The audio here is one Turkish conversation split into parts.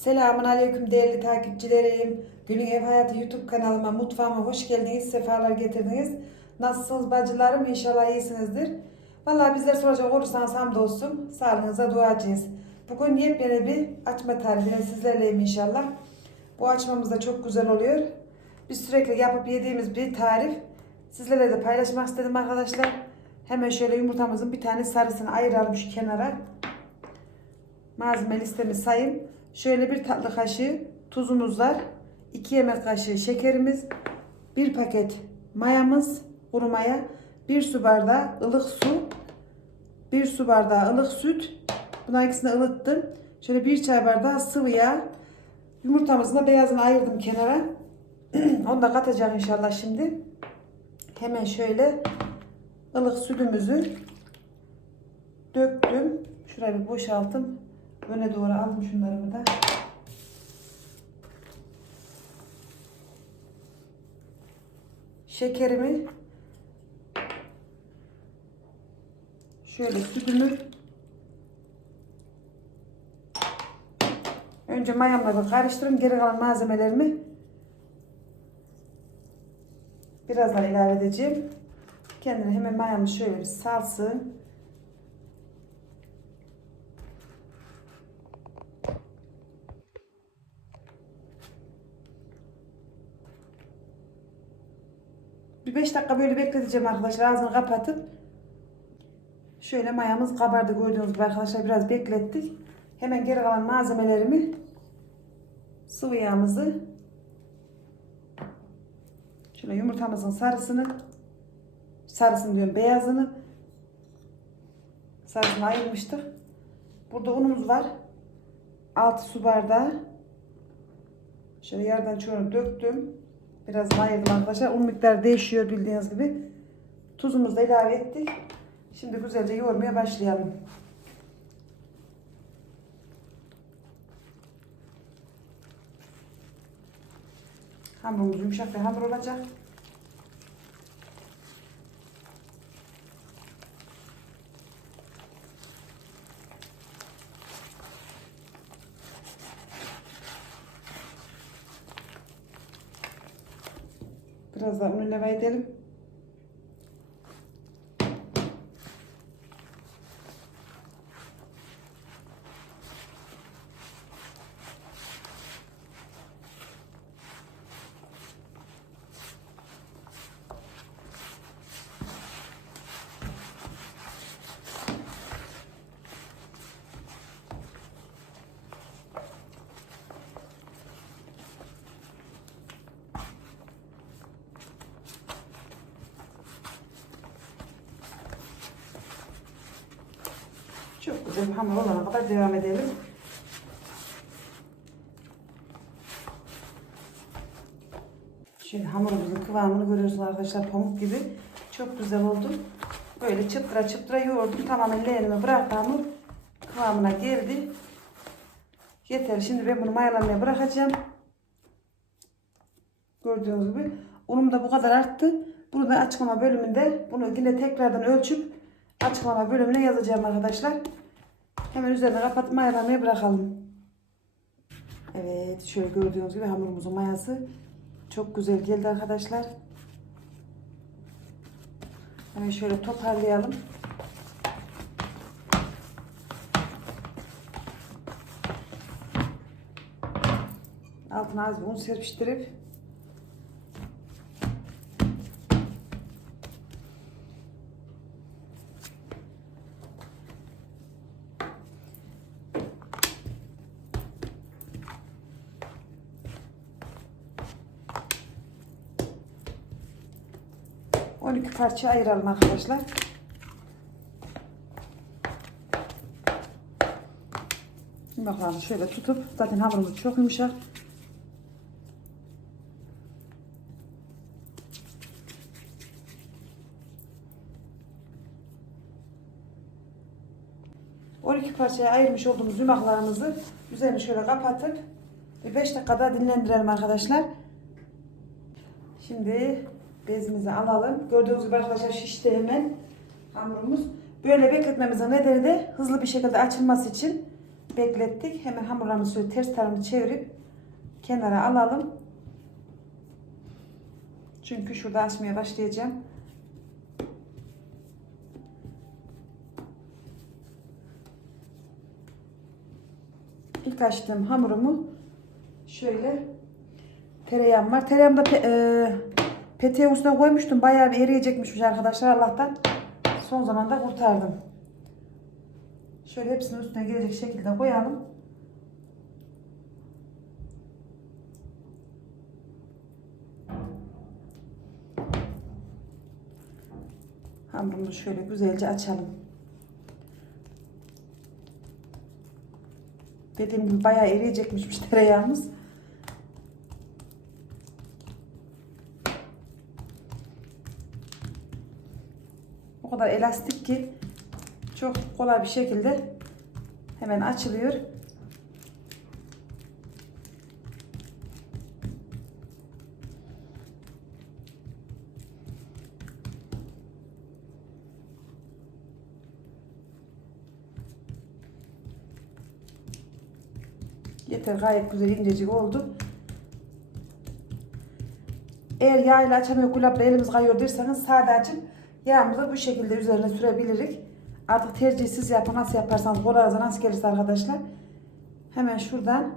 Selamun Aleyküm değerli takipçilerim. Günün Ev Hayatı YouTube kanalıma, mutfağıma hoş geldiniz, sefalar getirdiniz. Nasılsınız bacılarım? İnşallah iyisinizdir. Vallahi bizler soracak olursanız hamdolsun, sağlığınıza duacıyız. Bugün yepyeni bir açma tarifiyle sizlerleyim inşallah. Bu açmamız da çok güzel oluyor. Biz sürekli yapıp yediğimiz bir tarif. Sizlerle de paylaşmak istedim arkadaşlar. Hemen şöyle yumurtamızın bir tane sarısını ayıralım şu kenara. Malzeme listemi sayayım. Şöyle bir tatlı kaşığı tuzumuz var. 2 yemek kaşığı şekerimiz. 1 paket mayamız, kuru maya. 1 su bardağı ılık su. 1 su bardağı ılık süt. Bunların ikisini ılıttım. Şöyle 1 çay bardağı sıvı yağ. Yumurtamızın da beyazını ayırdım kenara. Onu da katacağım inşallah şimdi. Hemen şöyle ılık sütümüzü döktüm. Şuraya bir boşalttım. Öne doğru aldım şunları da. Şekerimi şöyle sütümü önce mayamla bir karıştırın. Geri kalan malzemelerimi birazdan ilave edeceğim. Kendine hemen mayamı şöyle bir salsın. Bir 5 dakika böyle bekleteceğim arkadaşlar. Ağzını kapatıp şöyle mayamız kabardı gördüğünüz gibi arkadaşlar biraz beklettik. Hemen geri kalan malzemelerimi sıvı yağımızı şöyle yumurtamızın sarısını sarısını diyorum beyazını sarısını ayırmıştık. Burada unumuz var. 6 su bardağı. Şöyle yerden çoğunu döktüm. Biraz ayırdım arkadaşlar. Un miktarı değişiyor bildiğiniz gibi. Tuzumuzu da ilave ettik. Şimdi güzelce yoğurmaya başlayalım. Hamurumuz yumuşak bir hamur olacak. Biraz daha ilave edelim. Çok güzel hamur olana kadar devam edelim. Şöyle hamurumuzun kıvamını görüyorsunuz arkadaşlar pamuk gibi. Çok güzel oldu. Böyle çıtıra çıtıra yoğurdum. Tamamen leğenime bıraktı hamur. Kıvamına geldi. Yeter. Şimdi ben bunu mayalanmaya bırakacağım. Gördüğünüz gibi. Unum da bu kadar arttı. Bunu da açıklama bölümünde bunu yine tekrardan ölçüp açıklama bölümüne yazacağım arkadaşlar. Hemen üzerine kapatıp mayalanmaya bırakalım. Evet şöyle gördüğünüz gibi hamurumuzun mayası çok güzel geldi arkadaşlar. Hemen şöyle toparlayalım. Altına az bir un serpiştirip On iki parça ayıralım arkadaşlar. Bakalım şöyle tutup zaten hamurumuz çok yumuşak. İki parçaya ayırmış olduğumuz yumaklarımızı üzerini şöyle kapatıp bir 5 dakikada dinlendirelim arkadaşlar. Şimdi bezimizi alalım. Gördüğünüz gibi arkadaşlar şişti hemen hamurumuz. Böyle bekletmemizin nedeni de hızlı bir şekilde açılması için. beklettik. Hemen hamurlarımızı şöyle ters tarafını çevirip kenara alalım. Çünkü şurada açmaya başlayacağım. İlk açtığım hamurumu şöyle tereyağım var. Tereyağımı da e, peteğin üstüne koymuştum. Bayağı bir eriyecekmişmiş arkadaşlar Allah'tan. Son zamanda kurtardım. Şöyle hepsinin üstüne gelecek şekilde koyalım. Hamurumuzu şöyle güzelce açalım. Dediğim gibi bayağı eriyecekmiş tereyağımız. Kadar elastik ki çok kolay bir şekilde hemen açılıyor. Yeter gayet güzel incecik oldu. Eğer yağ ile açamıyor kulapla elimiz kayıyor derseniz sade açıp yağımızı bu şekilde üzerine sürebiliriz. Artık tercih siz yapın nasıl yaparsanız kolayınıza nasıl gelirse arkadaşlar. Hemen şuradan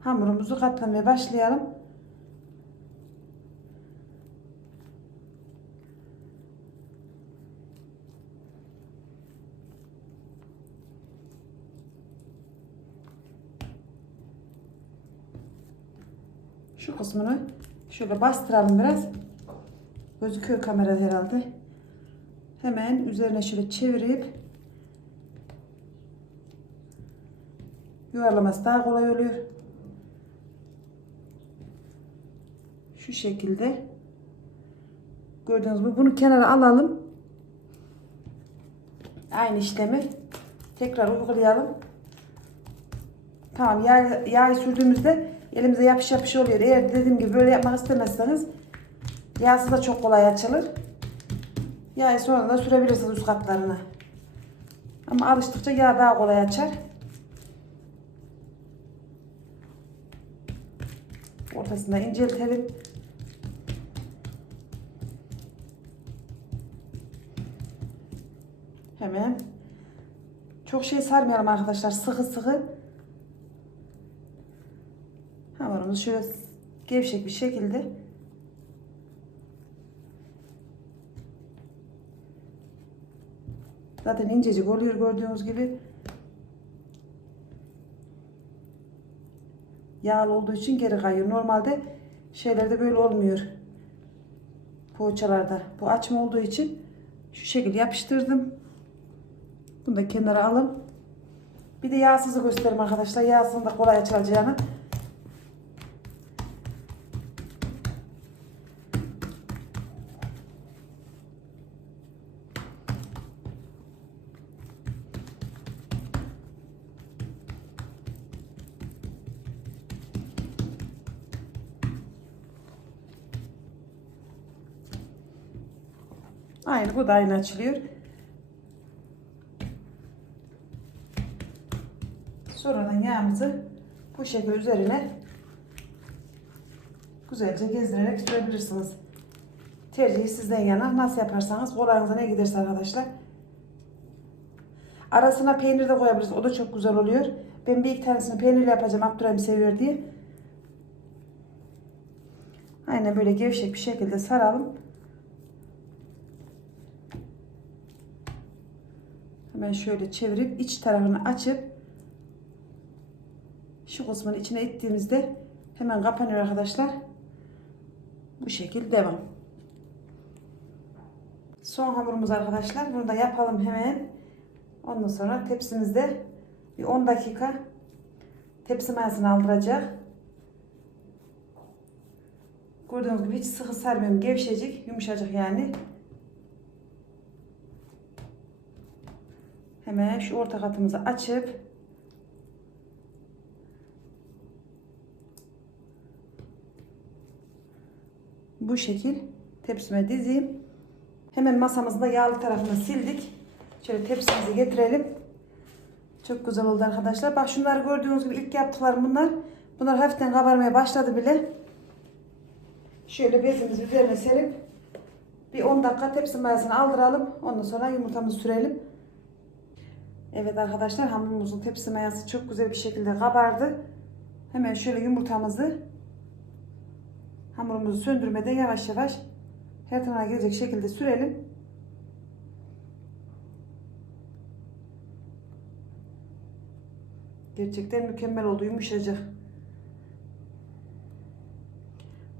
hamurumuzu katlamaya başlayalım. Şu kısmını şöyle bastıralım biraz. Gözüküyor kamerada herhalde. Hemen üzerine şöyle çevirip yuvarlaması daha kolay oluyor. Şu şekilde gördüğünüz gibi bunu kenara alalım. Aynı işlemi tekrar uygulayalım. Tamam yağ, yağı sürdüğümüzde elimize yapış yapış oluyor. Eğer dediğim gibi böyle yapmak istemezseniz yağsız da çok kolay açılır. Yağı sonra da sürebilirsiniz üst katlarına. Ama alıştıkça yağ daha kolay açar. Ortasında inceltelim. Hemen. Çok şey sarmayalım arkadaşlar. Sıkı sıkı. Hamurumuzu şöyle gevşek bir şekilde Zaten incecik oluyor gördüğünüz gibi. Yağlı olduğu için geri kayıyor. Normalde şeylerde böyle olmuyor. Poğaçalarda. Bu açma olduğu için şu şekilde yapıştırdım. Bunu da kenara alın. Bir de yağsızı göstereyim arkadaşlar. Yağsızın da kolay açılacağını. Aynı bu da aynı açılıyor. Sonradan yağımızı bu şekilde üzerine güzelce gezdirerek sürebilirsiniz. Tercihi sizden yana. Nasıl yaparsanız kolayınıza ne giderse arkadaşlar. Arasına peynir de koyabilirsiniz. O da çok güzel oluyor. Ben bir iki tanesini peynirle yapacağım. Abdurrahim seviyor diye. Aynen böyle gevşek bir şekilde saralım. Hemen şöyle çevirip iç tarafını açıp şu kısmın içine ettiğimizde hemen kapanıyor arkadaşlar. Bu şekilde devam. Son hamurumuz arkadaşlar. Bunu da yapalım hemen. Ondan sonra tepsimizde bir 10 dakika tepsi mayasını aldıracak. Gördüğünüz gibi hiç sıkı sarmıyorum. Gevşecik, yumuşacık yani. Hemen şu orta katımızı açıp bu şekil tepsime dizeyim. Hemen masamızda yağlı tarafını sildik. Şöyle tepsimizi getirelim. Çok güzel oldu arkadaşlar. Bak şunları gördüğünüz gibi ilk yaptıklarım bunlar. Bunlar hafiften kabarmaya başladı bile. Şöyle bezimizi üzerine serip bir 10 dakika tepsi mayasını aldıralım. Ondan sonra yumurtamızı sürelim. Evet arkadaşlar hamurumuzun tepsi mayası çok güzel bir şekilde kabardı. Hemen şöyle yumurtamızı hamurumuzu söndürmeden yavaş yavaş her tarafa gelecek şekilde sürelim. Gerçekten mükemmel oldu yumuşacık.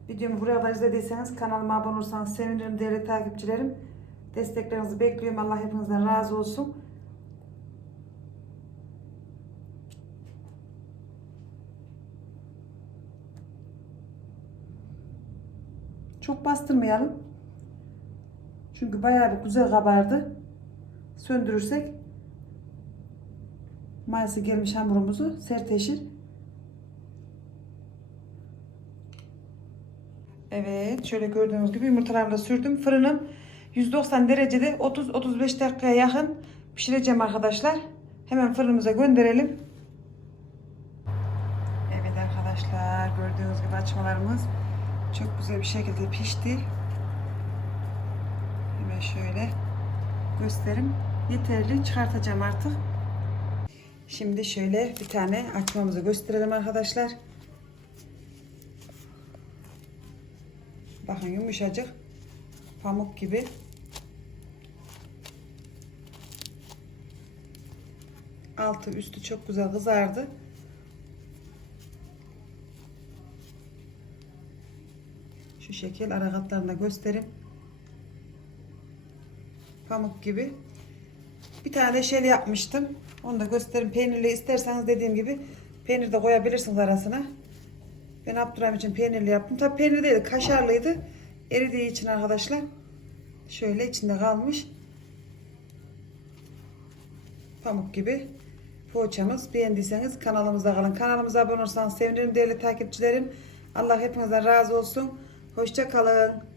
Videomu buraya kadar izlediyseniz kanalıma abone olursanız sevinirim değerli takipçilerim. Desteklerinizi bekliyorum. Allah hepinizden razı olsun. Çok bastırmayalım. Çünkü bayağı bir güzel kabardı. Söndürürsek mayası gelmiş hamurumuzu sertleşir. Evet şöyle gördüğünüz gibi yumurtalarımı da sürdüm. Fırınım 190 derecede 30-35 dakikaya yakın pişireceğim arkadaşlar. Hemen fırınımıza gönderelim. Evet arkadaşlar gördüğünüz gibi açmalarımız çok güzel bir şekilde pişti. Hemen şöyle gösterim. Yeterli çıkartacağım artık. Şimdi şöyle bir tane açmamızı gösterelim arkadaşlar. Bakın yumuşacık. Pamuk gibi. Altı üstü çok güzel kızardı. Şekil ara katlarını da göstereyim. Pamuk gibi. Bir tane şel yapmıştım. Onu da göstereyim. Peynirli isterseniz dediğim gibi peynir de koyabilirsiniz arasına. Ben Abdurrahim için peynirli yaptım. Tabi peynir değil kaşarlıydı. Eridiği için arkadaşlar. Şöyle içinde kalmış. Pamuk gibi poğaçamız. Beğendiyseniz kanalımızda kalın. Kanalımıza abone olursanız sevinirim değerli takipçilerim. Allah hepinizden razı olsun. Hoşça kalın.